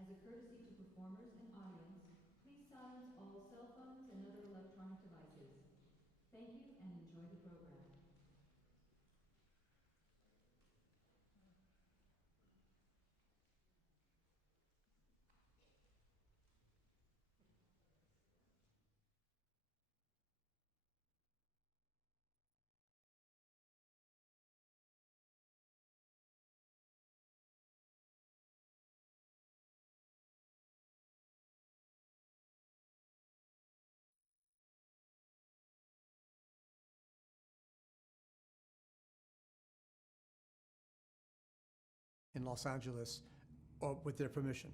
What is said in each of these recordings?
As a courtesy to performers and audience, please silence all cell phones and other electronic devices. Thank you and enjoy the program. In Los Angeles with their permission.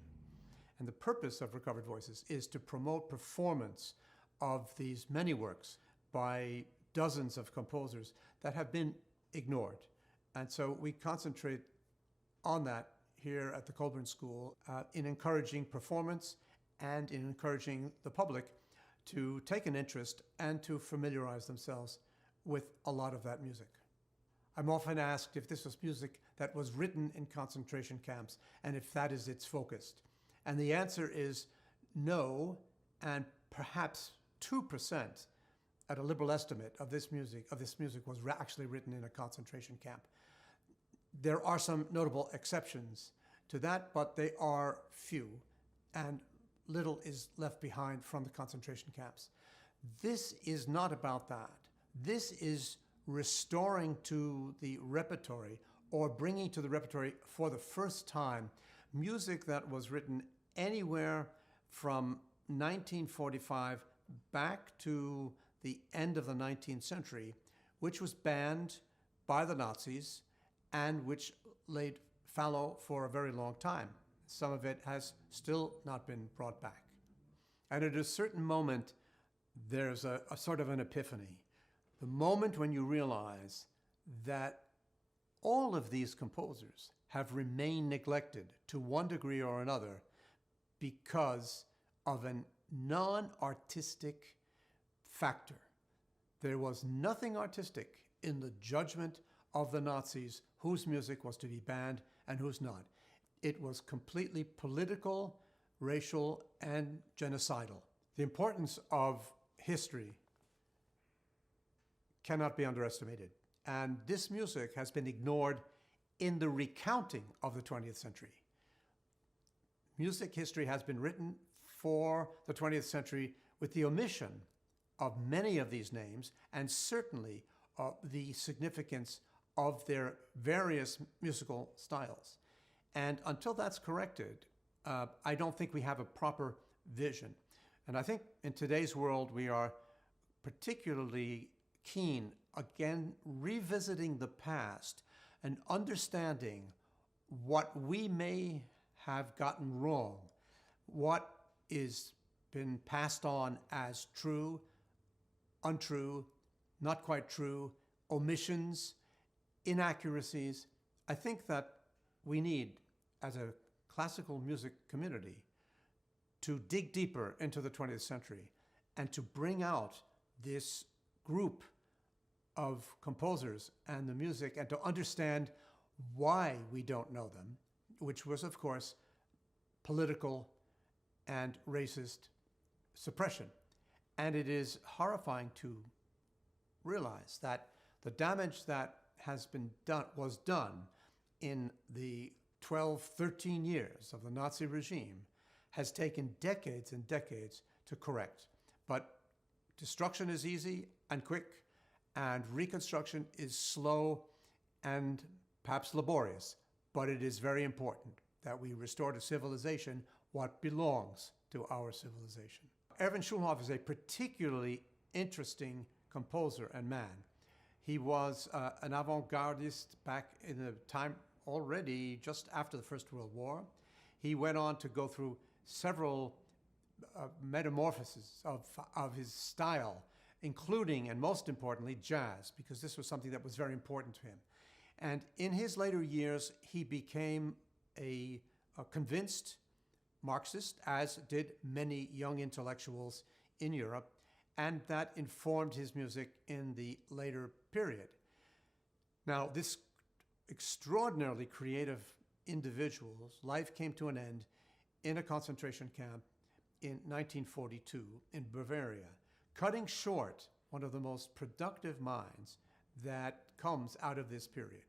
And the purpose of Recovered Voices is to promote performance of these many works by dozens of composers that have been ignored. And so we concentrate on that here at the Colburn School in encouraging performance and in encouraging the public to take an interest and to familiarize themselves with a lot of that music. I'm often asked if this was music that was written in concentration camps and if that is its focus. And the answer is no, and perhaps 2% at a liberal estimate of this music was actually written in a concentration camp. There are some notable exceptions to that, but they are few, and little is left behind from the concentration camps. This is not about that. This is restoring to the repertory or bringing to the repertory for the first time music that was written anywhere from 1945 back to the end of the 19th century, which was banned by the Nazis and which laid fallow for a very long time. Some of it has still not been brought back. And at a certain moment, there's a sort of an epiphany. The moment when you realize that all of these composers have remained neglected to one degree or another because of a non-artistic factor. There was nothing artistic in the judgment of the Nazis whose music was to be banned and whose not. It was completely political, racial, and genocidal. The importance of history cannot be underestimated. And this music has been ignored in the recounting of the 20th century. Music history has been written for the 20th century with the omission of many of these names and certainly the significance of their various musical styles. And until that's corrected, I don't think we have a proper vision. And I think in today's world, we are particularly keen, again, revisiting the past and understanding what we may have gotten wrong, what is been passed on as true, untrue, not quite true, omissions, inaccuracies. I think that we need, as a classical music community, to dig deeper into the 20th century and to bring out this group of composers and the music and to understand why we don't know them, which was, of course, political and racist suppression. And it is horrifying to realize that the damage that was done in the 12, 13 years of the Nazi regime has taken decades and decades to correct. But destruction is easy and quick, and reconstruction is slow and perhaps laborious, but it is very important that we restore to civilization what belongs to our civilization. Erwin Schulhoff is a particularly interesting composer and man. He was an avant-gardist back in the time already just after the First World War. He went on to go through several metamorphoses of his style, including, and most importantly, jazz, because this was something that was very important to him. And in his later years, he became a convinced Marxist, as did many young intellectuals in Europe, and that informed his music in the later period. Now, this extraordinarily creative individual's life came to an end in a concentration camp in 1942 in Bavaria, cutting short one of the most productive minds that comes out of this period.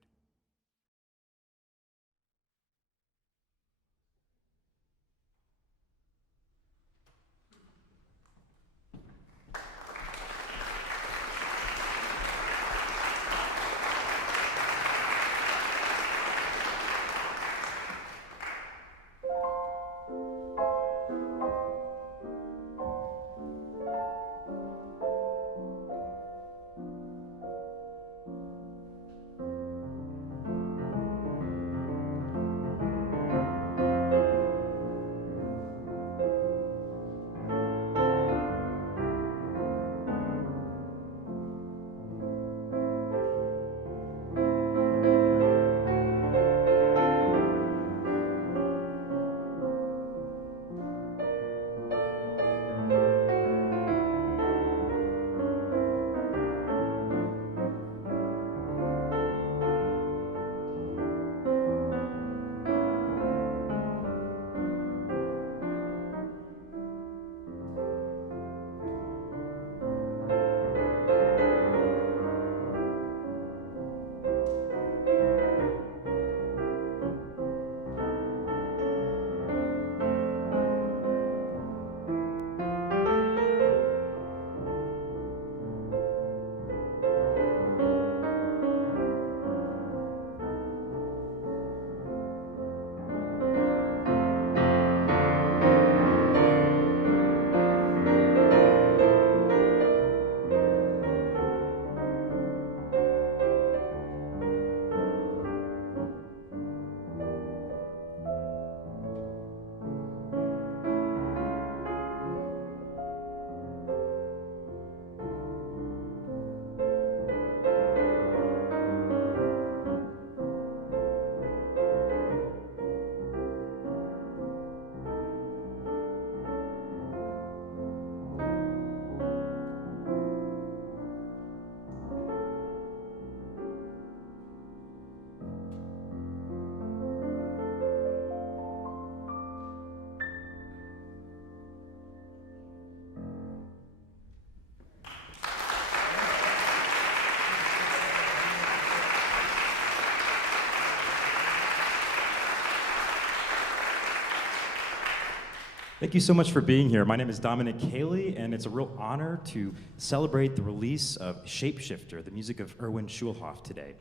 Thank you so much for being here. My name is Dominic Cayley, and it's a real honor to celebrate the release of Shapeshifter, the music of Erwin Schulhoff today.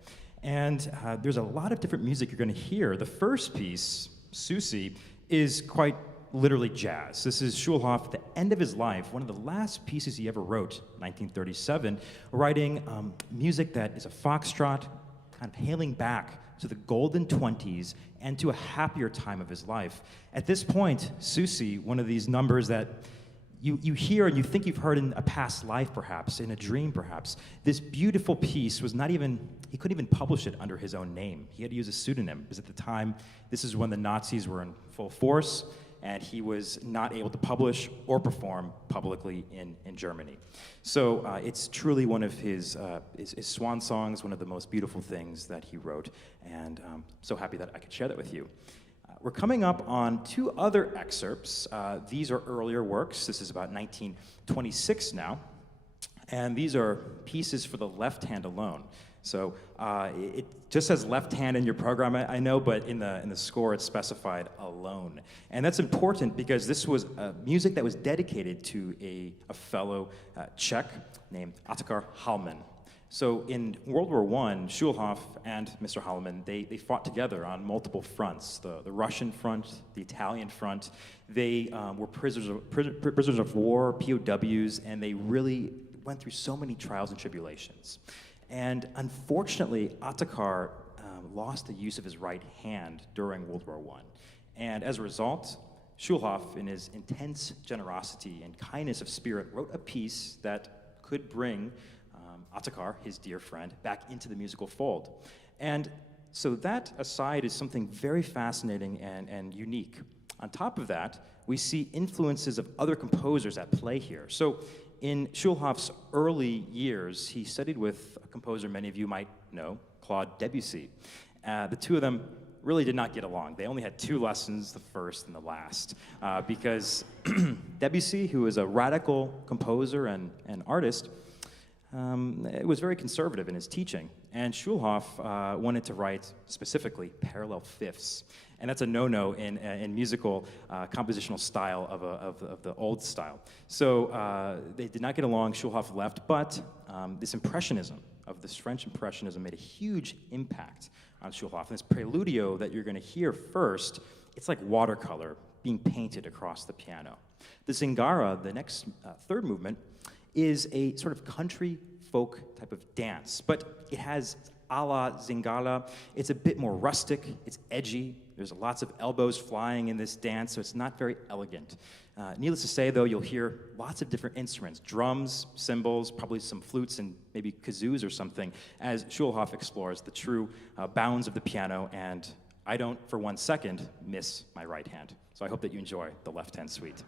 And there's a lot of different music you're going to hear. The first piece, Susie, is quite literally jazz. This is Schulhoff at the end of his life, one of the last pieces he ever wrote, 1937, writing music that is a foxtrot, kind of hailing back to the golden 20s and to a happier time of his life. At this point, Susie, one of these numbers that you hear and you think you've heard in a past life perhaps, in a dream perhaps. This beautiful piece was not even, he couldn't even publish it under his own name. He had to use a pseudonym because at the time, this is when the Nazis were in full force and he was not able to publish or perform publicly in Germany. So it's truly one of his swan songs, one of the most beautiful things that he wrote, and I'm so happy that I could share that with you. We're coming up on two other excerpts. These are earlier works. This is about 1926 now, and these are pieces for the left hand alone. So it just says left hand in your program, I know, but in the score it's specified alone. And that's important because this was music that was dedicated to a fellow Czech named Otakar Halman. So in World War I, Schulhoff and Mr. Halman, they fought together on multiple fronts, the Russian front, the Italian front. They were prisoners of war, POWs, and they really went through so many trials and tribulations. And unfortunately, Otakar lost the use of his right hand during World War I. And as a result, Schulhoff, in his intense generosity and kindness of spirit, wrote a piece that could bring Otakar, his dear friend, back into the musical fold. And so that aside is something very fascinating and unique. On top of that, we see influences of other composers at play here. So in Schulhoff's early years, he studied with a composer many of you might know, Claude Debussy. The two of them really did not get along. They only had 2 lessons, the first and the last, because Debussy, who is a radical composer and artist, was very conservative in his teaching. And Schulhoff wanted to write specifically parallel fifths. And that's a no-no in musical compositional style of the old style. So they did not get along. Schulhoff left, but this impressionism, of this French impressionism, made a huge impact on Schulhoff. And this preludio that you're going to hear first, it's like watercolor being painted across the piano. The Zingara, the next third movement, is a sort of country folk type of dance, but it has a la Zingara. It's a bit more rustic, it's edgy, there's lots of elbows flying in this dance, so it's not very elegant. Needless to say, though, you'll hear lots of different instruments, drums, cymbals, probably some flutes and maybe kazoos or something, as Schulhoff explores the true bounds of the piano, and I don't, for 1 second, miss my right hand. So I hope that you enjoy the left-hand suite.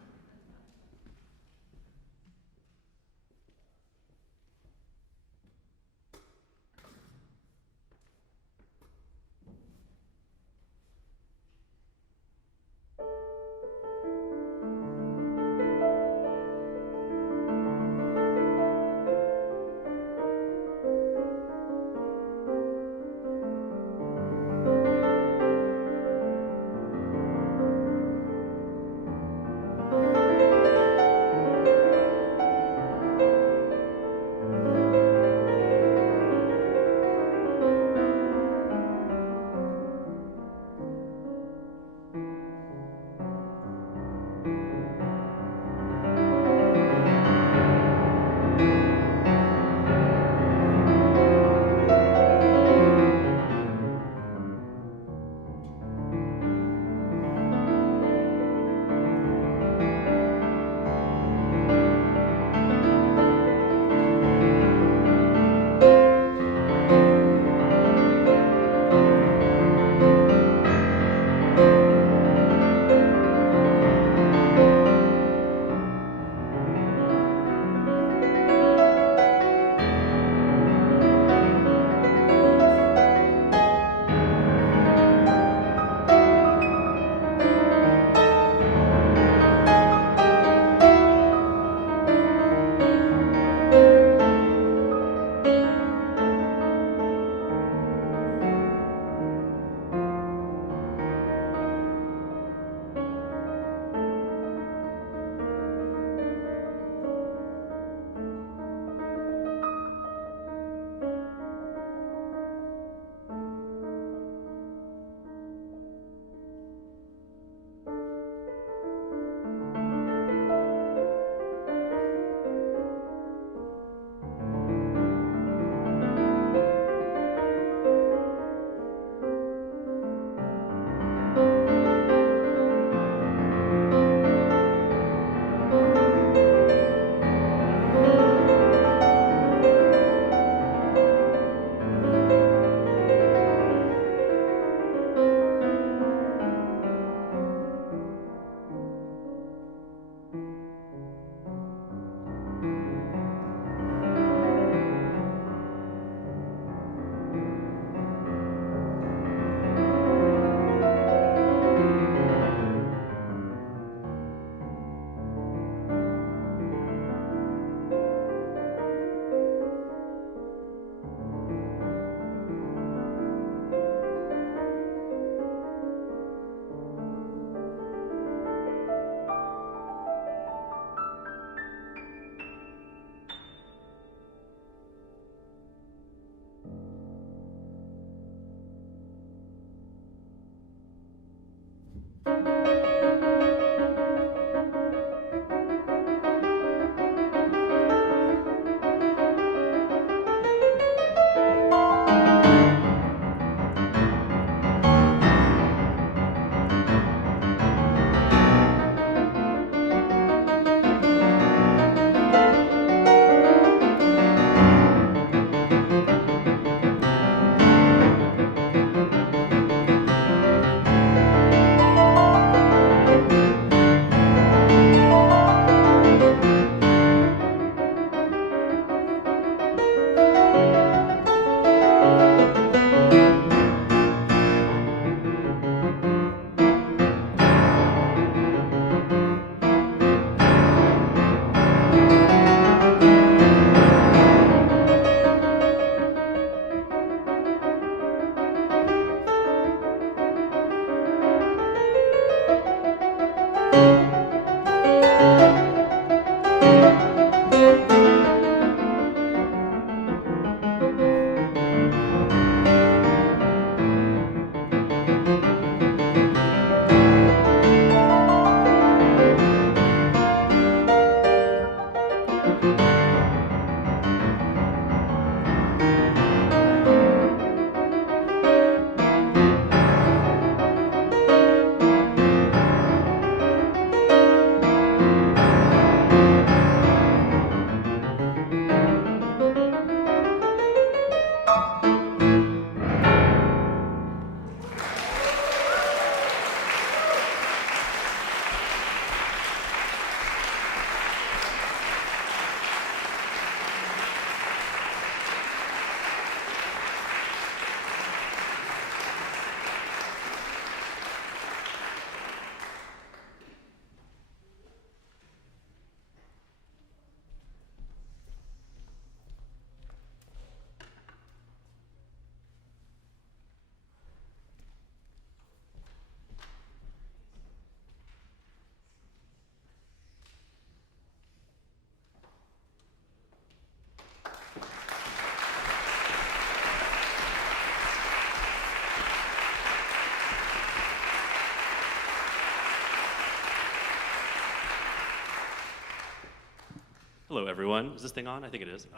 Hello, everyone. Is this thing on? I think it is.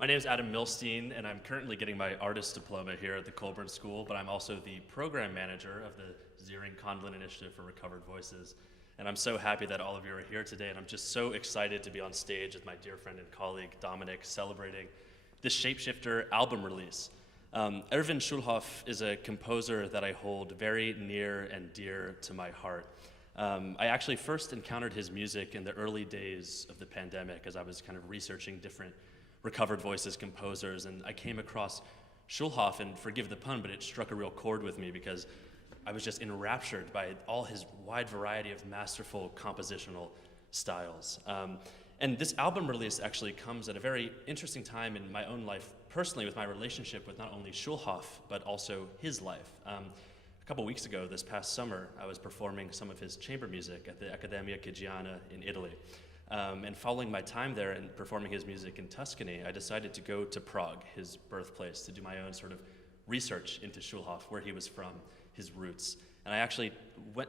My name is Adam Milstein, and I'm currently getting my artist diploma here at the Colburn School, but I'm also the program manager of the Ziering-Conlon Initiative for Recovered Voices. And I'm so happy that all of you are here today, and I'm just so excited to be on stage with my dear friend and colleague, Dominic, celebrating this Shapeshifter album release. Erwin Schulhoff is a composer that I hold very near and dear to my heart. I actually first encountered his music in the early days of the pandemic as I was kind of researching different recovered voices composers, and I came across Schulhoff, and forgive the pun, but it struck a real chord with me because I was just enraptured by all his wide variety of masterful compositional styles. And this album release actually comes at a very interesting time in my own life personally with my relationship with not only Schulhoff, but also his life. A couple weeks ago, this past summer, I was performing some of his chamber music at the Accademia Chigiana in Italy. And following my time there and performing his music in Tuscany, I decided to go to Prague, his birthplace, to do my own sort of research into Schulhoff, where he was from, his roots. And I actually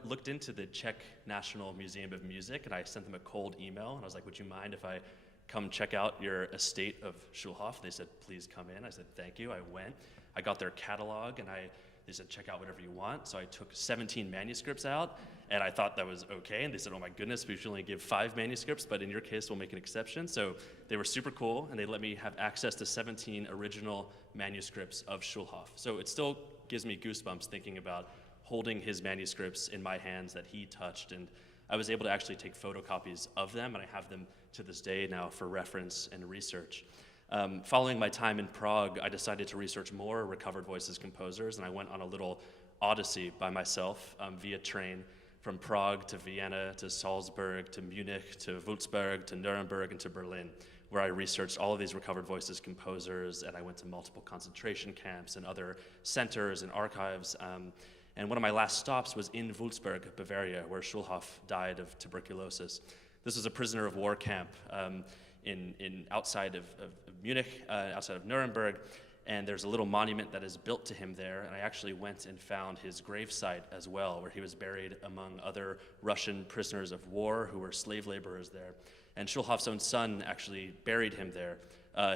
looked into the Czech National Museum of Music, and I sent them a cold email, and I was like, would you mind if I come check out your estate of Schulhoff? They said, please come in. I said, thank you. I went. I got their catalog, and they said, check out whatever you want. So I took 17 manuscripts out, and I thought that was okay. And they said, oh my goodness, we should only give 5 manuscripts, but in your case, we'll make an exception. So they were super cool, and they let me have access to 17 original manuscripts of Schulhoff. So it still gives me goosebumps thinking about holding his manuscripts in my hands that he touched. And I was able to actually take photocopies of them, and I have them to this day now for reference and research. Following my time in Prague, I decided to research more recovered voices composers, and I went on a little odyssey by myself via train from Prague to Vienna to Salzburg to Munich to Würzburg to Nuremberg and to Berlin, where I researched all of these recovered voices composers, and I went to multiple concentration camps and other centers and archives. And one of my last stops was in Würzburg, Bavaria, where Schulhoff died of tuberculosis. This was a prisoner of war camp outside of Munich, outside of Nuremberg, and there's a little monument that is built to him there, and I actually went and found his gravesite as well, where he was buried among other Russian prisoners of war who were slave laborers there. And Schulhoff's own son actually buried him there.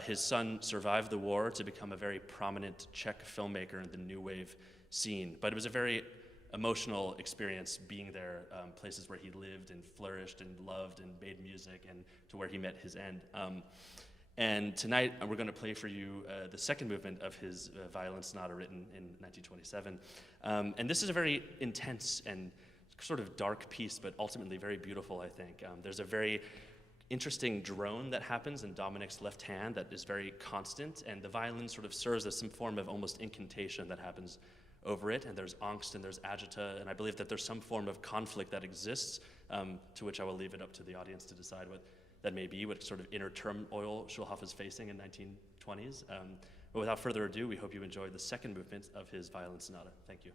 His son survived the war to become a very prominent Czech filmmaker in the new wave scene, but it was a very emotional experience being there, places where he lived and flourished and loved and made music, and to where he met his end. And tonight we're going to play for you the second movement of his violin sonata written in 1927. And this is a very intense and sort of dark piece, but ultimately very beautiful, I think. There's a very interesting drone that happens in Dominic's left hand that is very constant, and the violin sort of serves as some form of almost incantation that happens over it, and there's angst and there's agita, and I believe that there's some form of conflict that exists, to which I will leave it up to the audience to decide what that may be, what sort of inner turmoil Schulhoff is facing in 1920s. But without further ado, we hope you enjoy the second movement of his violin sonata. Thank you.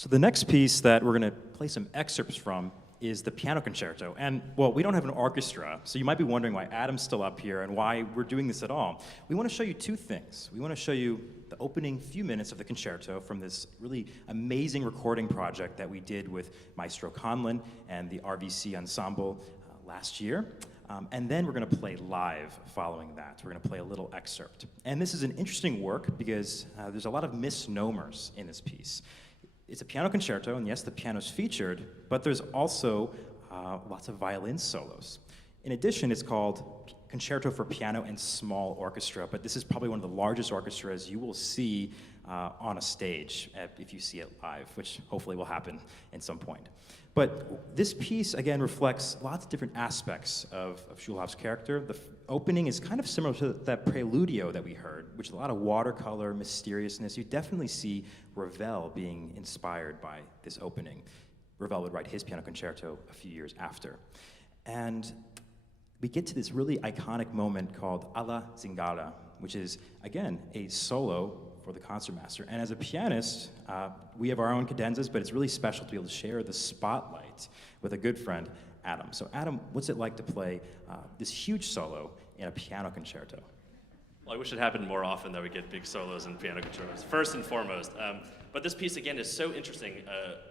So the next piece that we're going to play some excerpts from is the Piano Concerto. And, well, we don't have an orchestra, so you might be wondering why Adam's still up here and why we're doing this at all. We want to show you two things. We want to show you the opening few minutes of the concerto from this really amazing recording project that we did with Maestro Conlon and the RVC Ensemble last year. And then we're going to play live following that. We're going to play a little excerpt. And this is an interesting work because there's a lot of misnomers in this piece. It's a piano concerto, and yes, the piano's featured, but there's also lots of violin solos. In addition, it's called Concerto for Piano and Small Orchestra, but this is probably one of the largest orchestras you will see on a stage if you see it live, which hopefully will happen at some point. But this piece, again, reflects lots of different aspects of Schulhoff's character. The opening is kind of similar to that preludio that we heard, which is a lot of watercolor, mysteriousness. You definitely see Ravel being inspired by this opening. Ravel would write his piano concerto a few years after. And we get to this really iconic moment called Alla Zingara, which is, again, a solo for the concertmaster. And as a pianist, we have our own cadenzas, but it's really special to be able to share the spotlight with a good friend, Adam. So Adam, what's it like to play this huge solo in a piano concerto? Well, I wish it happened more often that we get big solos in piano concertos, first and foremost. But this piece, again, is so interesting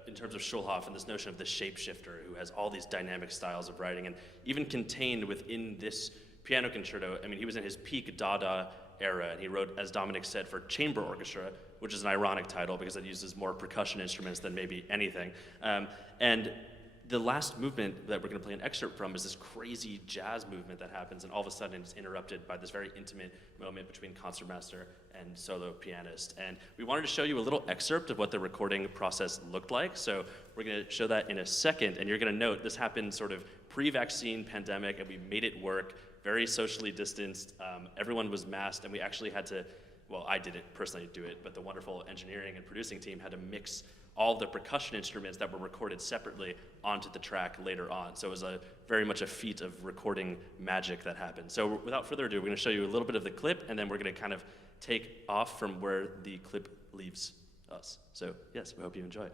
in terms of Schulhoff and this notion of the shapeshifter who has all these dynamic styles of writing, and even contained within this piano concerto, I mean, he was in his peak Dada era, and he wrote, as Dominic said, for chamber orchestra, which is an ironic title because it uses more percussion instruments than maybe anything. And the last movement that we're going to play an excerpt from is this crazy jazz movement that happens, and all of a sudden it's interrupted by this very intimate moment between concertmaster and solo pianist. And we wanted to show you a little excerpt of what the recording process looked like, so we're going to show that in a second, and you're going to note this happened sort of pre-vaccine pandemic, and we made it work, very socially distanced, everyone was masked, and we actually had to, well, I didn't personally do it, but the wonderful engineering and producing team had to mix all the percussion instruments that were recorded separately onto the track later on. So it was very much a feat of recording magic that happened. So without further ado, we're going to show you a little bit of the clip, and then we're going to kind of take off from where the clip leaves us. So yes, we hope you enjoy.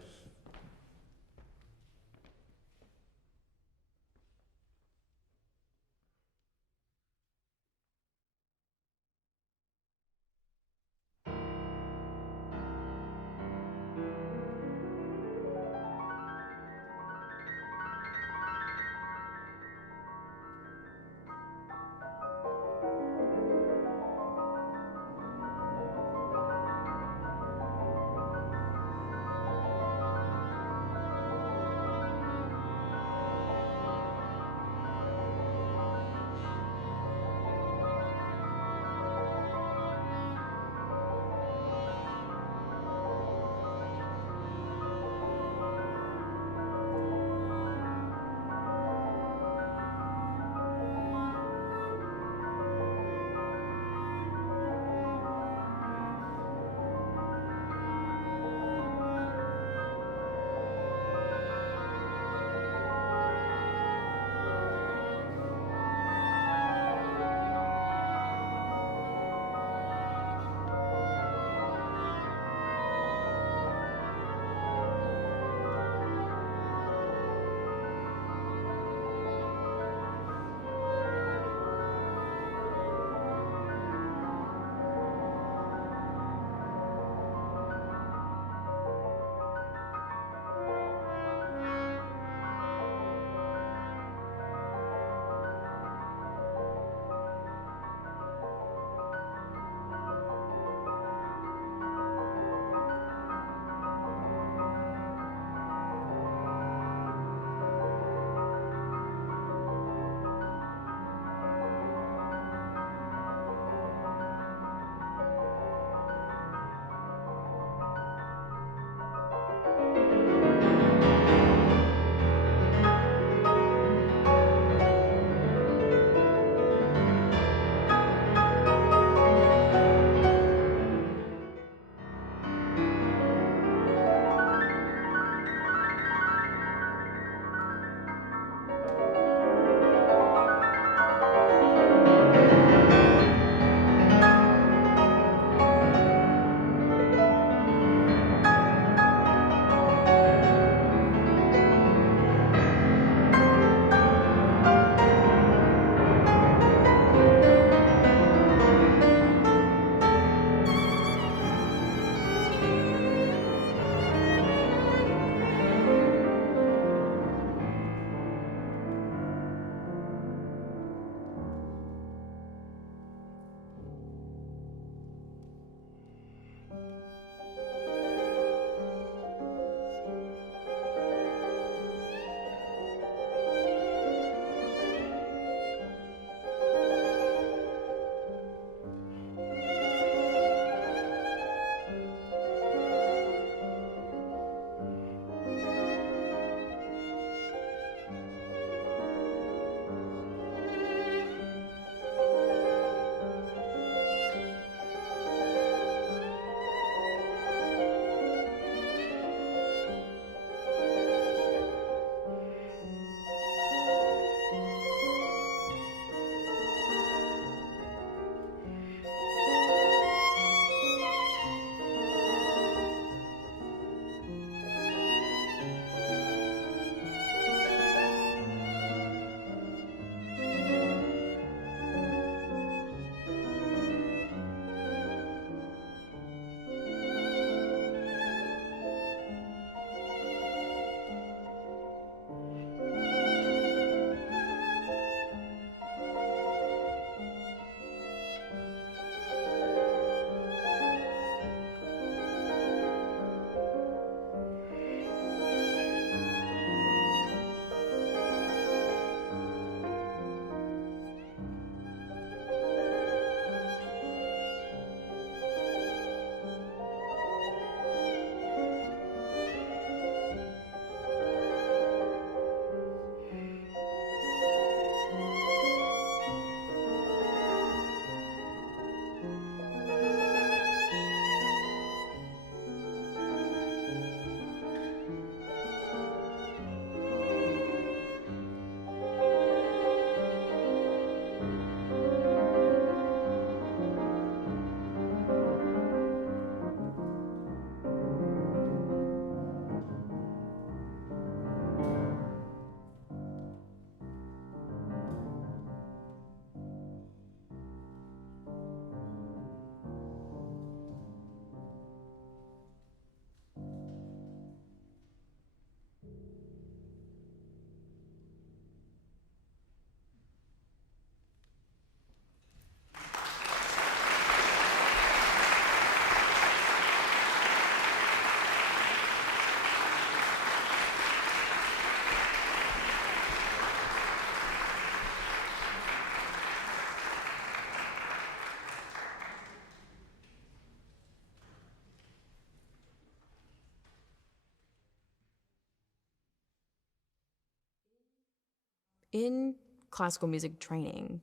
in classical music training,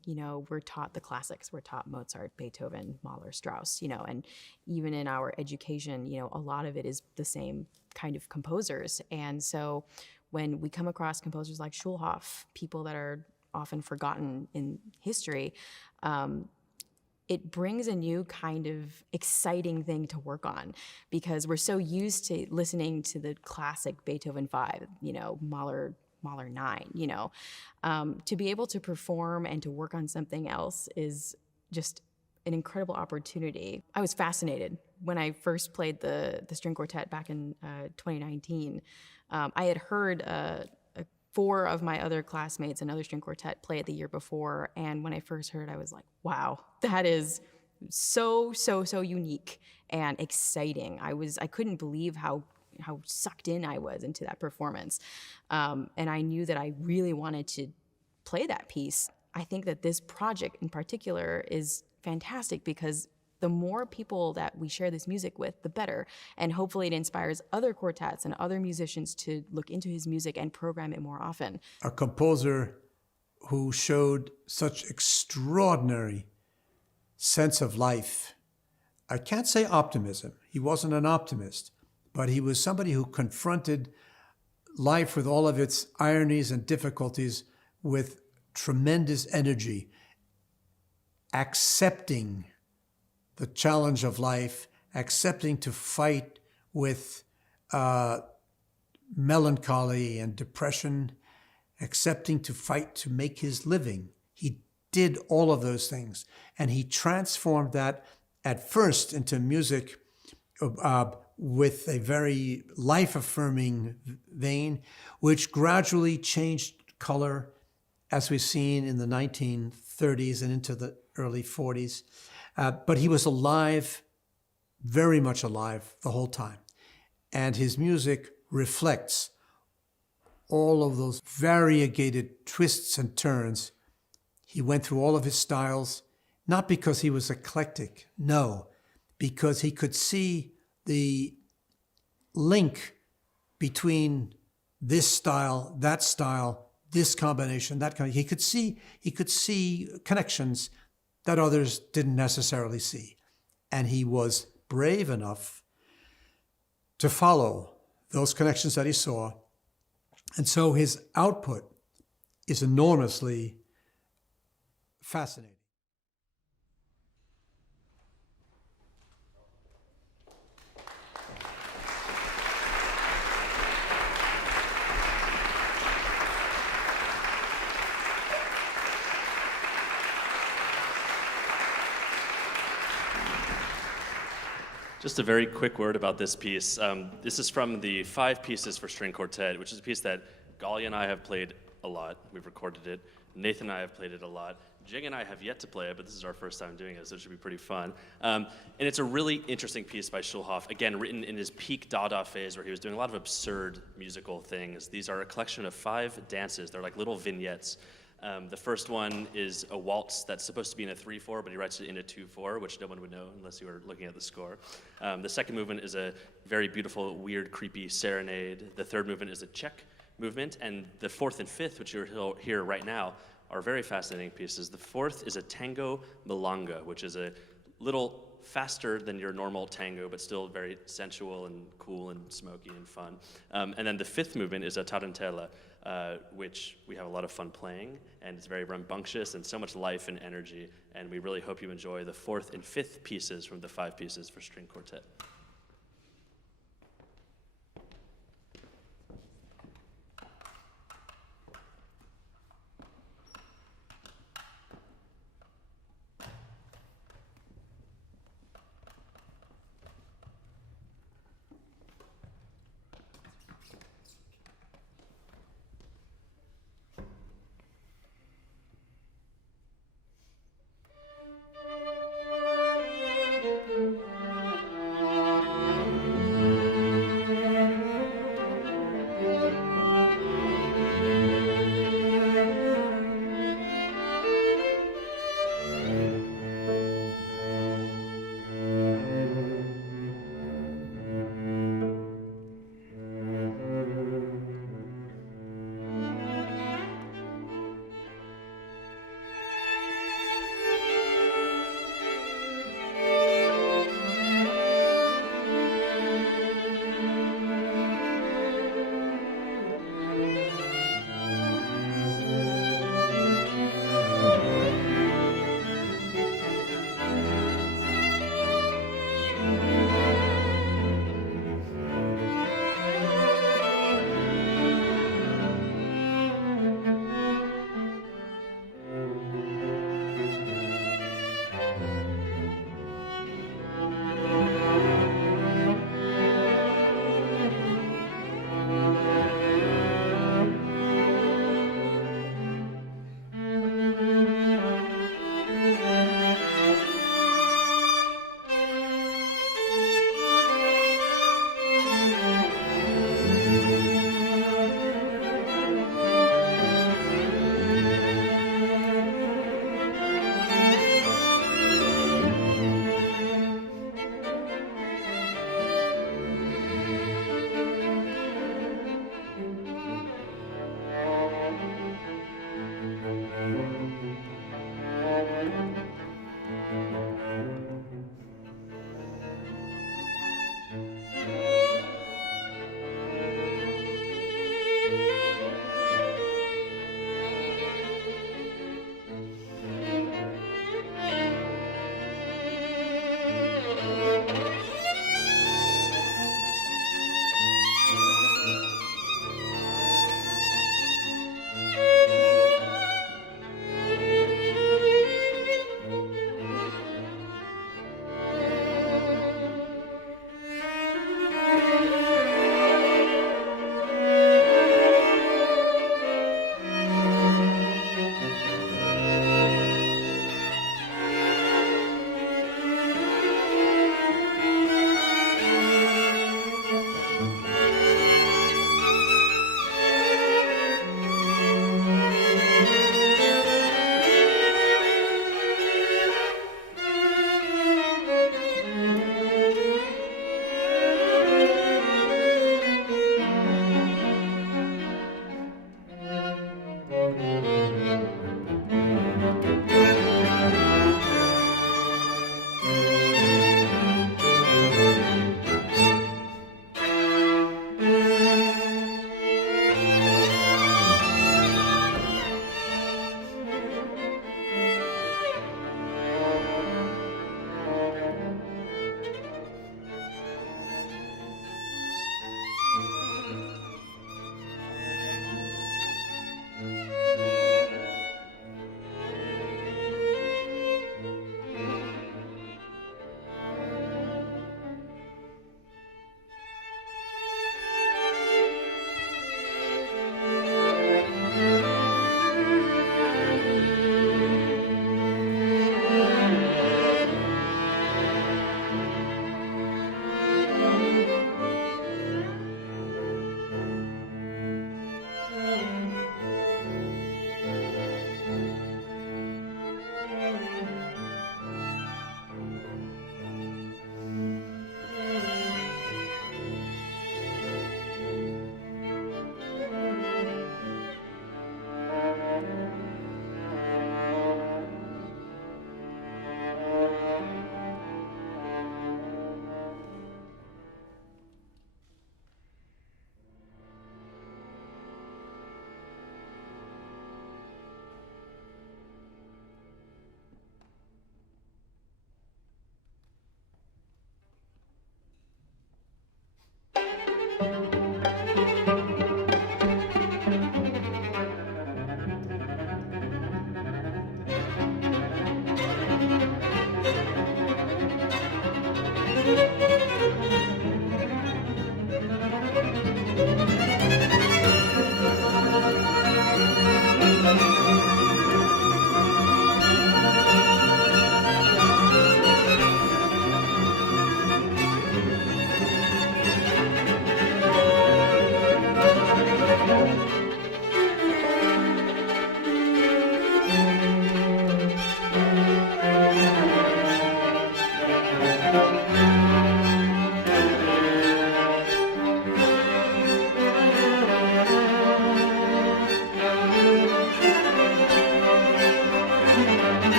we're taught the classics. We're taught Mozart, Beethoven, Mahler, Strauss, and even in our education, a lot of it is the same kind of composers. And so when we come across composers like Schulhoff, people that are often forgotten in history, it brings a new kind of exciting thing to work on, because we're so used to listening to the classic Beethoven 5, Mahler 9, to be able to perform and to work on something else is just an incredible opportunity. I was fascinated when I first played the string quartet back in 2019. I had heard 4 of my other classmates, another string quartet, play it the year before, and when I first heard it, I was like, wow, that is so unique and exciting. I couldn't believe how sucked in I was into that performance. And I knew that I really wanted to play that piece. I think that this project in particular is fantastic because the more people that we share this music with, the better. And hopefully it inspires other quartets and other musicians to look into his music and program it more often. A composer who showed such extraordinary sense of life. I can't say optimism. He wasn't an optimist, but he was somebody who confronted life with all of its ironies and difficulties with tremendous energy, accepting the challenge of life, accepting to fight with melancholy and depression, accepting to fight to make his living. He did all of those things, and he transformed that at first into music with a very life-affirming vein, which gradually changed color, as we've seen in the 1930s and into the early 40s. But he was alive, very much alive, the whole time. And his music reflects all of those variegated twists and turns. He went through all of his styles, not because he was eclectic, no, because he could see the link between this style, this combination, that kind of, he could see connections that others didn't necessarily see. And he was brave enough to follow those connections that he saw. And so his output is enormously fascinating. Just a very quick word about this piece. This is from the 5 Pieces for String Quartet, which is a piece that Galia and I have played a lot. We've recorded it. Nathan and I have played it a lot. Jing and I have yet to play it, but this is our first time doing it, so it should be pretty fun. And it's a really interesting piece by Schulhoff, again, written in his peak Dada phase where he was doing a lot of absurd musical things. These are a collection of 5 dances. They're like little vignettes. The first one is a waltz that's supposed to be in a 3/4, but he writes it in a 2/4, which no one would know unless you were looking at the score. The second movement is a very beautiful, weird, creepy serenade. The third movement is a Czech movement, and the fourth and fifth, which you'll hear right now, are very fascinating pieces. The fourth is a tango milonga, which is a little faster than your normal tango, but still very sensual and cool and smoky and fun. And then the fifth movement is a tarantella, which we have a lot of fun playing, and it's very rambunctious and so much life and energy, and we really hope you enjoy the fourth and fifth pieces from the 5 Pieces for String Quartet.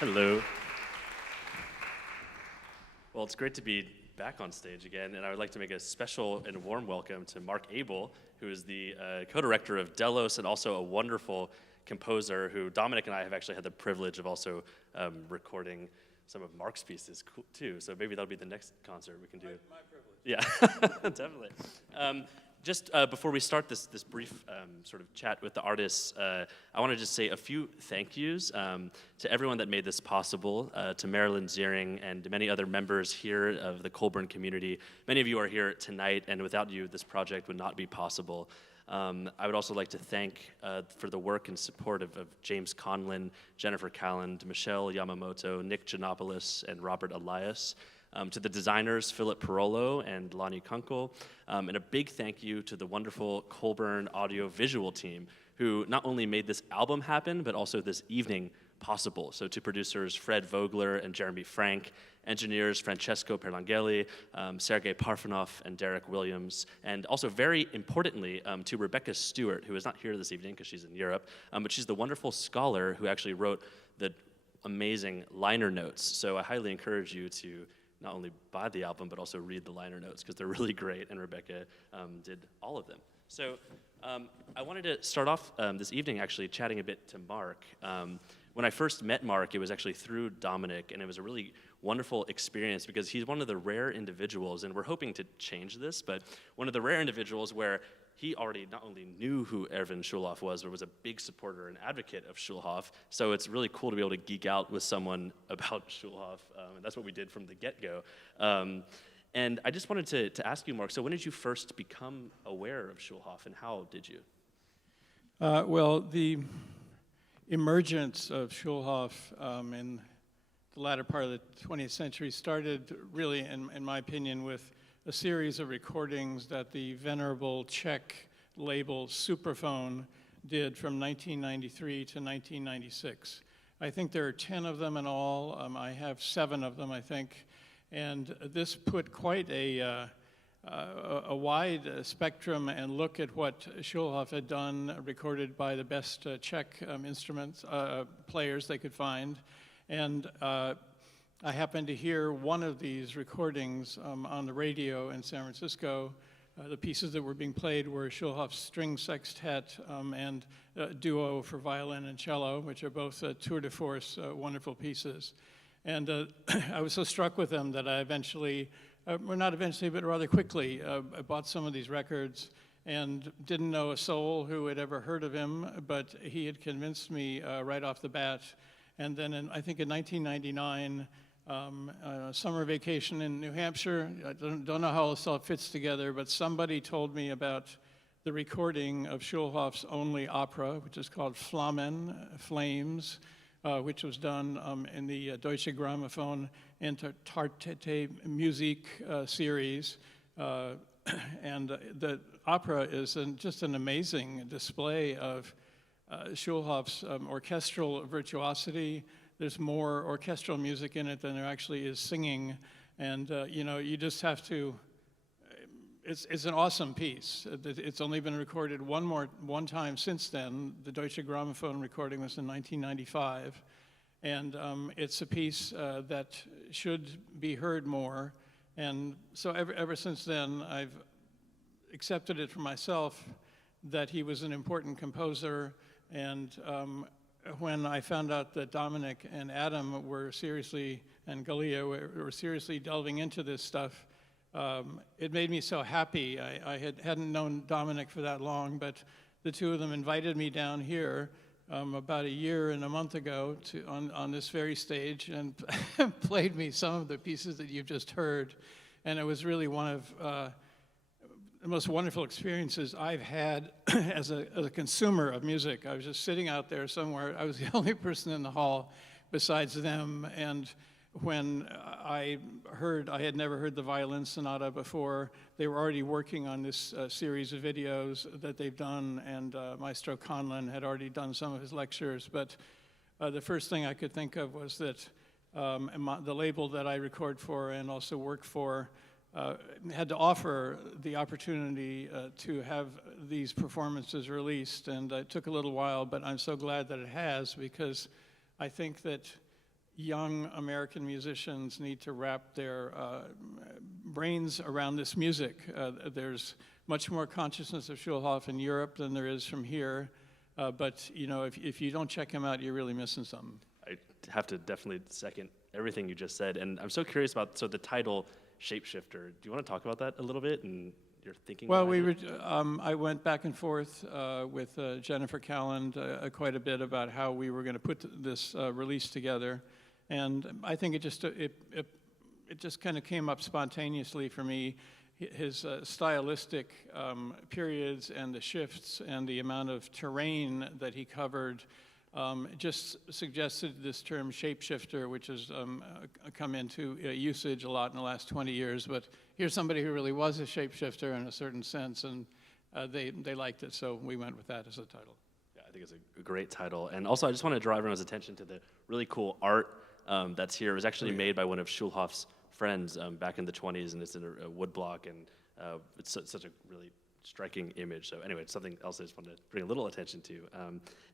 Hello. Well, it's great to be back on stage again, and I would like to make a special and warm welcome to Mark Abel, who is the co-director of Delos and also a wonderful composer who Dominic and I have actually had the privilege of also recording some of Mark's pieces too. So maybe that'll be the next concert we can do. My privilege. Yeah, definitely. Just before we start this brief sort of chat with the artists, I want to just say a few thank yous to everyone that made this possible, to Marilyn Ziering and many other members here of the Colburn community. Many of you are here tonight, and without you, this project would not be possible. I would also like to thank for the work and support of James Conlon, Jennifer Calland, Michelle Yamamoto, Nick Giannopoulos, and Robert Elias. To the designers, Philip Parolo and Lonnie Kunkel, and a big thank you to the wonderful Colburn audio-visual team, who not only made this album happen, but also this evening possible. So to producers Fred Vogler and Jeremy Frank, engineers Francesco Perlangeli, Sergei Parfenov, and Derek Williams, and also very importantly to Rebecca Stewart, who is not here this evening because she's in Europe, but she's the wonderful scholar who actually wrote the amazing liner notes. So I highly encourage you to not only buy the album, but also read the liner notes, because they're really great, and Rebecca did all of them. So I wanted to start off this evening actually chatting a bit to Mark. When I first met Mark, it was actually through Dominic, and it was a really wonderful experience because he's one of the rare individuals, and we're hoping to change this, but one of the rare individuals where he already not only knew who Erwin Schulhoff was, but was a big supporter and advocate of Schulhoff. So it's really cool to be able to geek out with someone about Schulhoff, and that's what we did from the get-go. And I just wanted to ask you, Mark, so when did you first become aware of Schulhoff, and how did you? Well, the emergence of Schulhoff in the latter part of the 20th century started really, in my opinion, with a series of recordings that the venerable Czech label Superphone did from 1993 to 1996. I think there are 10 of them in all. I have 7 of them, I think. And this put quite a wide spectrum and look at what Schulhoff had done, recorded by the best Czech players they could find. And I happened to hear one of these recordings on the radio in San Francisco. The pieces that were being played were Schulhoff's string sextet and duo for violin and cello, which are both tour de force, wonderful pieces. And I was so struck with them that I eventually, well, not eventually, but rather quickly, I bought some of these records and didn't know a soul who had ever heard of him, but he had convinced me right off the bat. And then I think in 1999, summer vacation in New Hampshire. I don't know how this all fits together, but somebody told me about the recording of Schulhoff's only opera, which is called Flammen, Flames, which was done in the Deutsche Grammophon Interprete Musik series. And the opera is just an amazing display of Schulhoff's orchestral virtuosity. There's more orchestral music in it than there actually is singing, and you know, you just have to. It's an awesome piece. It's only been recorded one time since then. The Deutsche Grammophon recording was in 1995, and it's a piece that should be heard more. And so ever since then, I've accepted it for myself that he was an important composer. And when I found out that Dominic and Adam were seriously, and Galia were seriously delving into this stuff, it made me so happy. I hadn't known Dominic for that long, but the two of them invited me down here about a year and a month ago on this very stage and played me some of the pieces that you've just heard. And it was really one of the most wonderful experiences I've had as a consumer of music. I was just sitting out there somewhere. I was the only person in the hall besides them. And when I had never heard the violin sonata before. They were already working on this series of videos that they've done, and Maestro Conlon had already done some of his lectures. But the first thing I could think of was that the label that I record for and also work for had to offer the opportunity to have these performances released, and it took a little while, but I'm so glad that it has, because I think that young American musicians need to wrap their brains around this music. There's much more consciousness of Schulhoff in Europe than there is from here. But you know, if you don't check him out, you're really missing something. I have to definitely second everything you just said. And I'm so curious about, so the title, Shapeshifter. Do you want to talk about that a little bit and your thinking? Well, behind it? I went back and forth with Jennifer Calland quite a bit about how we were going to put this release together. And I think it just kind of came up spontaneously for me. His stylistic periods and the shifts and the amount of terrain that he covered just suggested this term shapeshifter, which has come into usage a lot in the last 20 years. But here's somebody who really was a shapeshifter in a certain sense, and they liked it, so we went with that as a title. Yeah, I think it's a great title. And also, I just want to draw everyone's attention to the really cool art that's here. It was actually made by one of Schulhoff's friends back in the 20s, and it's in a wood block, and it's such a really striking image. So anyway, it's something else I just wanted to bring a little attention to.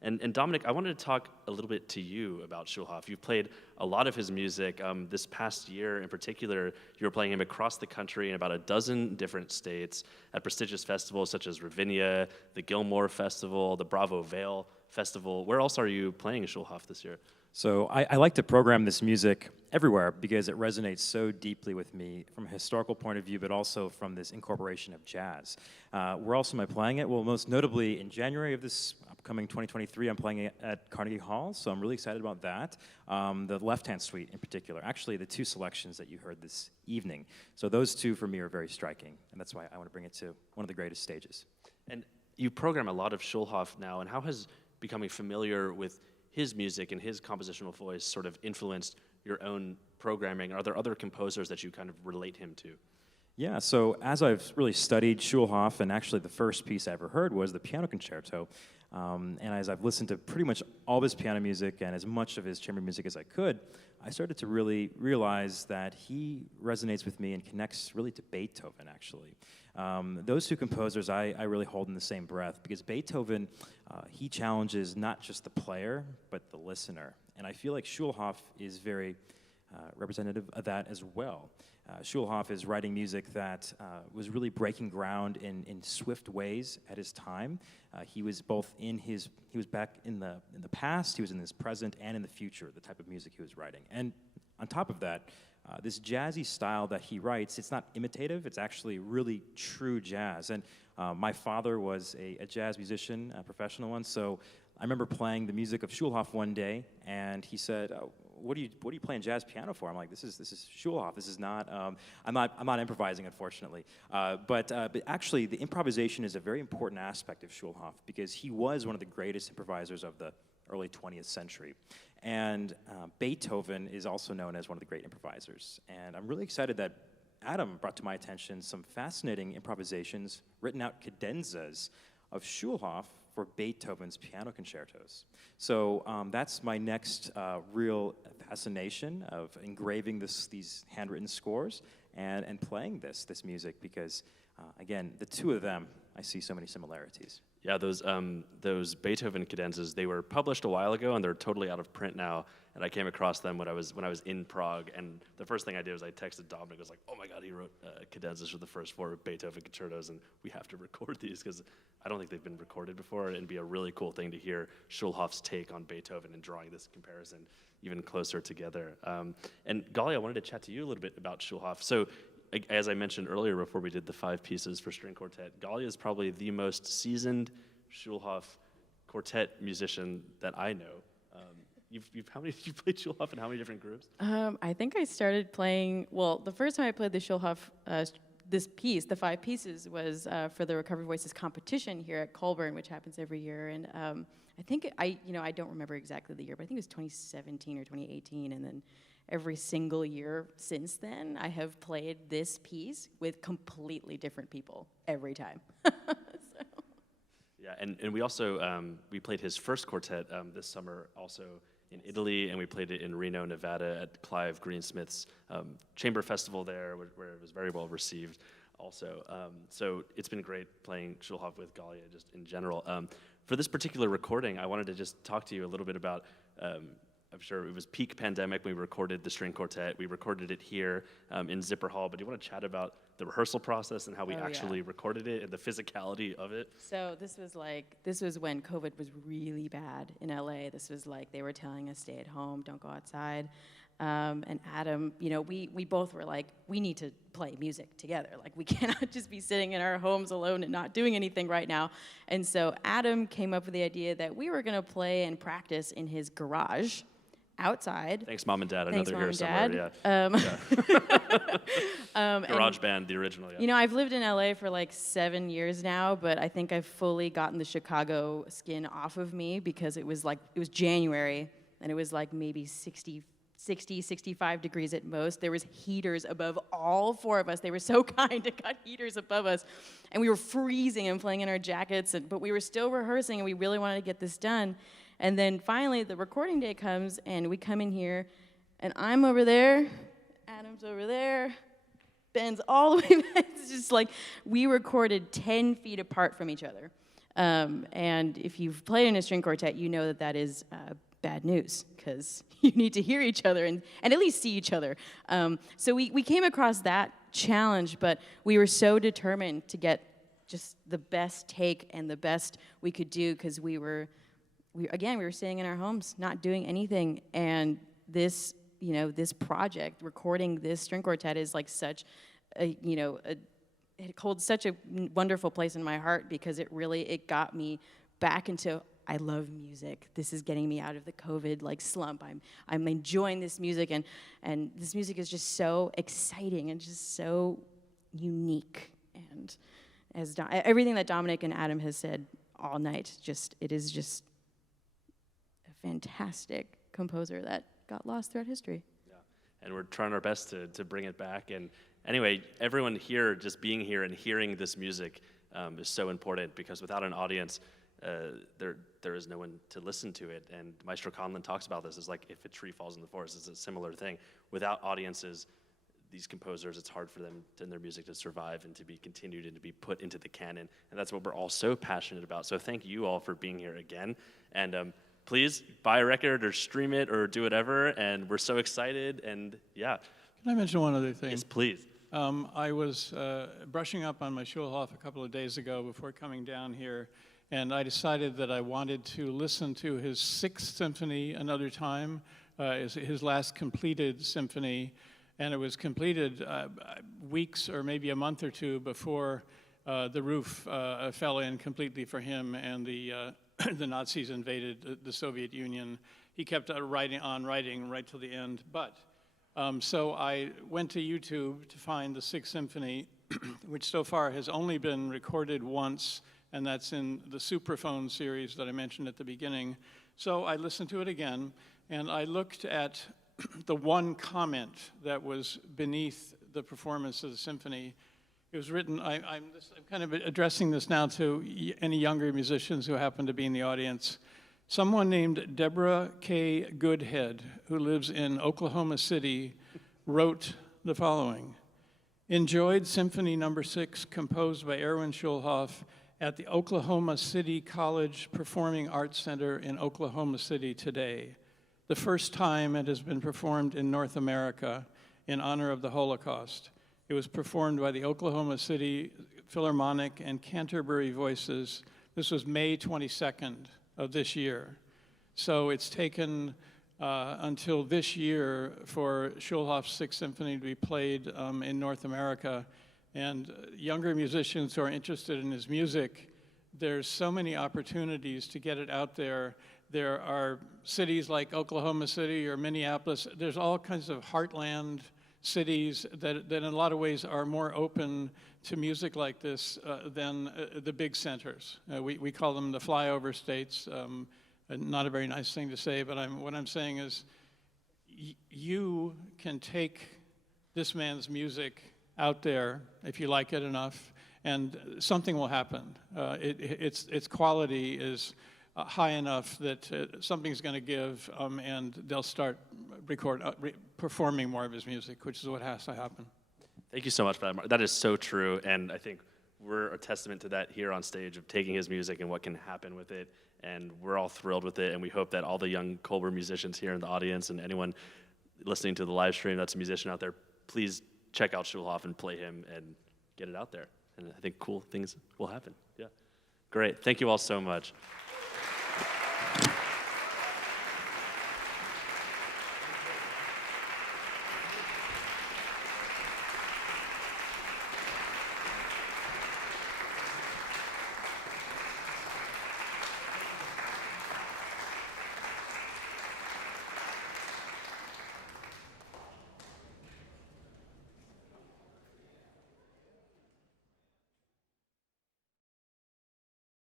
And Dominic, I wanted to talk a little bit to you about Schulhoff. You've played a lot of his music. This past year in particular, you were playing him across the country in about a dozen different states at prestigious festivals such as Ravinia, the Gilmore Festival, the Bravo Vale Festival. Where else are you playing Schulhoff this year? So I like to program this music everywhere because it resonates so deeply with me from a historical point of view, but also from this incorporation of jazz. Where else am I playing it? Well, most notably in January of this upcoming 2023, I'm playing it at Carnegie Hall, so I'm really excited about that. The left-hand suite in particular, actually the two selections that you heard this evening. So those two for me are very striking, and that's why I want to bring it to one of the greatest stages. And you program a lot of Schulhoff now, and how has becoming familiar with his music and his compositional voice sort of influenced your own programming? Are there other composers that you kind of relate him to? Yeah, so as I've really studied Schulhoff, and actually the first piece I ever heard was the Piano Concerto, and as I've listened to pretty much all of his piano music and as much of his chamber music as I could, I started to really realize that he resonates with me and connects really to Beethoven, actually. Those two composers I really hold in the same breath, because Beethoven, he challenges not just the player, but the listener. And I feel like Schulhoff is very representative of that as well. Schulhoff is writing music that was really breaking ground in swift ways at his time. He was both he was back in the past, he was in his present, and in the future, the type of music he was writing. And on top of that, this jazzy style that he writes, it's not imitative, it's actually really true jazz. And my father was a jazz musician, a professional one, so I remember playing the music of Schulhoff one day, and he said, "Oh, what are you playing jazz piano for?" I'm like, this is Schulhoff. This is not. I'm not improvising, unfortunately. But actually, the improvisation is a very important aspect of Schulhoff because he was one of the greatest improvisers of the early 20th century. And Beethoven is also known as one of the great improvisers. And I'm really excited that Adam brought to my attention some fascinating improvisations, written out cadenzas of Schulhoff for Beethoven's piano concertos. So that's my next real fascination of engraving these handwritten scores and playing this music because, again, the two of them, I see so many similarities. Yeah, those Beethoven cadenzas, they were published a while ago and they're totally out of print now. And I came across them when I was in Prague, and the first thing I did was I texted Dominic. I was like, "Oh my God, he wrote cadenzas for the first 4 Beethoven concertos, and we have to record these because I don't think they've been recorded before, and it'd be a really cool thing to hear Schulhoff's take on Beethoven and drawing this comparison even closer together." And Gali, I wanted to chat to you a little bit about Schulhoff. So, as I mentioned earlier before we did the 5 pieces for string quartet, Gali is probably the most seasoned Schulhoff quartet musician that I know. You've played Schulhoff in how many different groups? I think I started playing, well, the first time I played the Schulhoff, this piece, the 5 pieces, was for the Recovered Voices competition here at Colburn, which happens every year. And I think, I don't remember exactly the year, but I think it was 2017 or 2018. And then every single year since then, I have played this piece with completely different people every time. Yeah, and we also, we played his first quartet this summer also in Italy, and we played it in Reno, Nevada at Clive Greensmith's chamber festival there, where it was very well received also. So it's been great playing Schulhoff with Galia just in general. For this particular recording, I wanted to just talk to you a little bit about I'm sure it was peak pandemic. We recorded the string quartet. We recorded it here in Zipper Hall. But do you want to chat about the rehearsal process and how we actually recorded it and the physicality of it? So this was when COVID was really bad in LA. This was like they were telling us stay at home, don't go outside. And Adam, you know, we both were like, we need to play music together. Like, we cannot just be sitting in our homes alone and not doing anything right now. And so Adam came up with the idea that we were going to play and practice in his garage outside. Thanks, Mom and Dad. I know Thanks, they're Mom here and somewhere. Dad. Garage Band, the original. Yeah. You know, I've lived in LA for like 7 years now, but I think I've fully gotten the Chicago skin off of me because it was January and it was like maybe 60, 65 degrees at most. There was heaters above all four of us. They were so kind to got heaters above us. And we were freezing and playing in our jackets, but we were still rehearsing and we really wanted to get this done. And then finally the recording day comes and we come in here and I'm over there, Adam's over there, Ben's all the way back. It's just like we recorded 10 feet apart from each other. And if you've played in a string quartet, you know that that is bad news because you need to hear each other and at least see each other. So we came across that challenge, but we were so determined to get just the best take and the best we could do because we were staying in our homes, not doing anything. And this, you know, this project, recording this string quartet is like such a, you know, it holds such a wonderful place in my heart because it got me back into, I love music. This is getting me out of the COVID like slump. I'm enjoying this music and this music is just so exciting and just so unique. And as everything that Dominic and Adam has said all night, it is just a fantastic composer that got lost throughout history. Yeah, and we're trying our best to bring it back. And anyway, everyone here, just being here and hearing this music is so important because without an audience, there is no one to listen to it. And Maestro Conlon talks about this. It's like if a tree falls in the forest, it's a similar thing. Without audiences, these composers, it's hard for them and their music to survive and to be continued and to be put into the canon. And that's what we're all so passionate about. So thank you all for being here again. And please buy a record or stream it or do whatever. And we're so excited. And yeah. Can I mention one other thing? Yes, please. I was brushing up on my Schulhoff a couple of days ago before coming down here, and I decided that I wanted to listen to his Sixth Symphony another time, his last completed symphony, and it was completed weeks or maybe a month or two before the roof fell in completely for him and the Nazis invaded the Soviet Union. He kept writing right till the end, but so I went to YouTube to find the Sixth Symphony, which so far has only been recorded once, and that's in the Supraphone series that I mentioned at the beginning. So I listened to it again, and I looked at the one comment that was beneath the performance of the symphony. It was written, I'm kind of addressing this now to any younger musicians who happen to be in the audience. Someone named Deborah K. Goodhead, who lives in Oklahoma City, wrote the following. Enjoyed Symphony No. 6, composed by Erwin Schulhoff at the Oklahoma City College Performing Arts Center in Oklahoma City today. The first time it has been performed in North America in honor of the Holocaust. It was performed by the Oklahoma City Philharmonic and Canterbury Voices. This was May 22nd of this year. So it's taken until this year for Schulhoff's Sixth Symphony to be played in North America. And younger musicians who are interested in his music, there's so many opportunities to get it out there. There are cities like Oklahoma City or Minneapolis. There's all kinds of heartland cities that in a lot of ways are more open to music like this than the big centers. We call them the flyover states. Not a very nice thing to say, but what I'm saying is you can take this man's music out there if you like it enough, and something will happen. Its quality is high enough that something's going to give, and they'll start performing more of his music, which is what has to happen. Thank you so much for that. That is so true, and I think we're a testament to that here on stage of taking his music and what can happen with it. And we're all thrilled with it. And we hope that all the young Colburn musicians here in the audience and anyone listening to the live stream that's a musician out there, please check out Schulhoff and play him and get it out there. And I think cool things will happen. Yeah. Great. Thank you all so much.